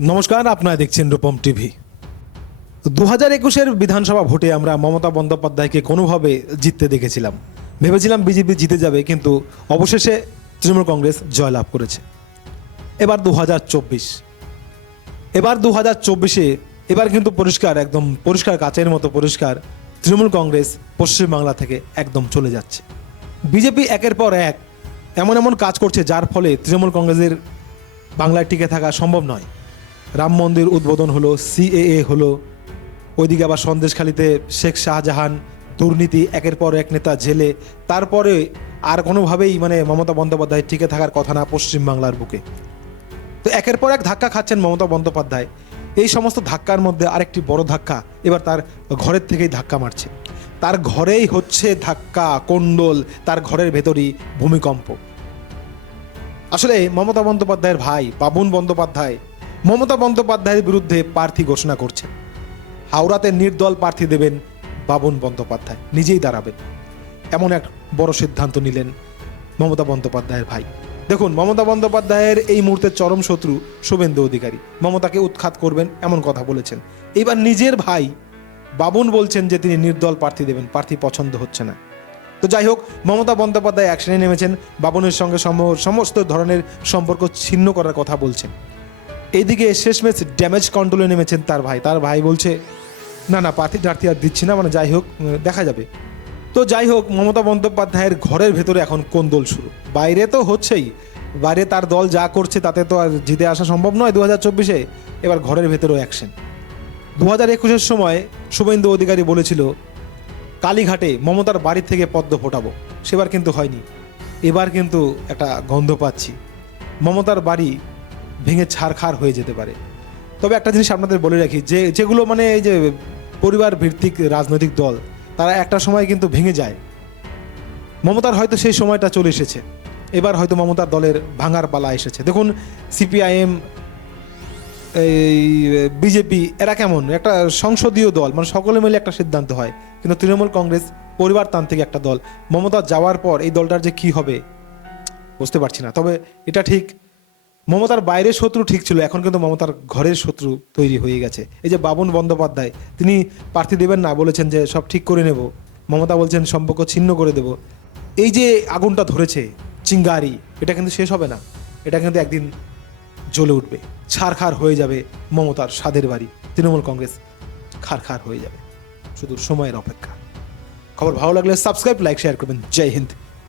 নমস্কার, আপনারা দেখছেন রূপম টিভি। দু হাজার একুশের বিধানসভা ভোটে আমরা মমতা বন্দ্যোপাধ্যায়কে কোনোভাবে জিততে দেখেছিলাম। ভেবেছিলাম বিজেপি জিতে যাবে, কিন্তু অবশেষে তৃণমূল কংগ্রেস জয়লাভ করেছে। এবার দু হাজার চব্বিশ। এবার দু হাজার চব্বিশে, এবার কিন্তু পরিষ্কার, একদম পরিষ্কার কাচের মতো পরিষ্কার তৃণমূল কংগ্রেস পশ্চিমবাংলা থেকে একদম চলে যাচ্ছে। বিজেপি একের পর এক এমন এমন কাজ করছে, যার ফলে তৃণমূল কংগ্রেসের বাংলায় টিকে থাকা সম্ভব নয়। রাম মন্দির উদ্বোধন হলো সিএএ হলো। ওইদিকে আবার সন্দেশখালিতে শেখ শাহজাহান দুর্নীতি, একের পর এক নেতা জেলে। তারপরে আর কোনোভাবেই মানে মমতা বন্দ্যোপাধ্যায় টিকে থাকার কথা না পশ্চিমবাংলার বুকে। তো একের পর এক ধাক্কা খাচ্ছেন মমতা বন্দ্যোপাধ্যায়। এই সমস্ত ধাক্কার মধ্যে আরেকটি বড় ধাক্কা, এবার তার ঘরের থেকেই ধাক্কা মারছে। তার ঘরেই হচ্ছে ধাক্কা, কোন্ডল, তার ঘরের ভেতরই ভূমিকম্প। আসলে মমতা বন্দ্যোপাধ্যায়ের ভাই, বাবুন বন্দ্যোপাধ্যায় মমতা বন্দ্যোপাধ্যায়ের বিরুদ্ধে প্রার্থী ঘোষণা করছে। হাওড়াতে নির্দল প্রার্থী দেবেন বাবুন বন্দ্যোপাধ্যায়, নিজেই দাঁড়াবেন। এমন এক বড় সিদ্ধান্ত নিলেন মমতা বন্দ্যোপাধ্যায়ের ভাই। দেখুন, মমতা বন্দ্যোপাধ্যায়ের এই মুহূর্তে চরম শত্রু শুভেন্দু অধিকারী। মমতাকে উৎখাত করবেন, এমন কথা বলেছেন। এবার নিজের ভাই বাবুন বলছেন যে তিনি নির্দল প্রার্থী দেবেন, প্রার্থী পছন্দ হচ্ছে না। তো যাই হোক, মমতা বন্দ্যোপাধ্যায় অ্যাকশনে নেমেছেন, বাবনের সঙ্গে সম- সমস্ত ধরনের সম্পর্ক ছিন্ন করার কথা বলছেন। এইদিকে শেষমেশ ড্যামেজ কন্ট্রোলে নেমেছেন তার ভাই। তার ভাই বলছে, না না প্রার্থী টার্থী আর দিচ্ছি না মানে যাই হোক দেখা যাবে। তো যাই হোক, মমতা বন্দ্যোপাধ্যায়ের ঘরের ভেতরে এখন কোন দল শুরু। বাইরে তো হচ্ছেই। বাইরে তার দল যা করছে, তাতে তো আর জিতে আসা সম্ভব নয় দু হাজার চব্বিশে। এবার ঘরের ভেতরেও অ্যাকশন দু হাজার একুশের সময় শুভেন্দু অধিকারী বলেছিল, কালীঘাটে মমতার বাড়ি থেকে পদ্ম ফোটাবো। সেবার কিন্তু হয়নি। এবার কিন্তু একটা গন্ধ পাচ্ছি। মমতার বাড়ি ভেঙে ছারখার হয়ে যেতে পারে। তবে একটা জিনিস আপনাদের বলে রাখি, যে, যেগুলো মানে এই যে পরিবার ভিত্তিক রাজনৈতিক দল, তারা একটা সময় কিন্তু ভেঙে যায়। মমতার হয়তো সেই সময়টা চলে এসেছে। এবার হয়তো মমতার দলের ভাঙার পালা এসেছে। দেখুন, সিপিআইএম, এই বিজেপি, এরা কেমন? একটা সংসদীয় দল মানে সকলে মিলে একটা সিদ্ধান্ত হয়। কিন্তু তৃণমূল কংগ্রেস পরিবারতান্ত্রিক একটা দল। মমতা যাওয়ার পর এই দলটার যে কি হবে, বুঝতে পারছি না। তবে এটা ঠিক মমতার বাইরের শত্রু ঠিক ছিল, এখন কিন্তু মমতার ঘরের শত্রু তৈরি হয়ে গেছে। এই যে বাবুন বন্দ্যোপাধ্যায়, তিনি প্রার্থী দেবেন না, বলেছেন যে সব ঠিক করে নেব। মমতা বলছেন, সম্পর্ক ছিন্ন করে দেব। এই যে আগুনটা ধরেছে, চিঙ্গারি, এটা কিন্তু শেষ হবে না। এটা কিন্তু একদিন জ্বলে উঠবে। ছারখার হয়ে যাবে মমতার স্বাদের বাড়ি। তৃণমূল কংগ্রেস খারখার হয়ে যাবে। শুধু সময়ের অপেক্ষা। খবর ভালো লাগলে সাবস্ক্রাইব লাইক শেয়ার করবেন। জয় হিন্দ।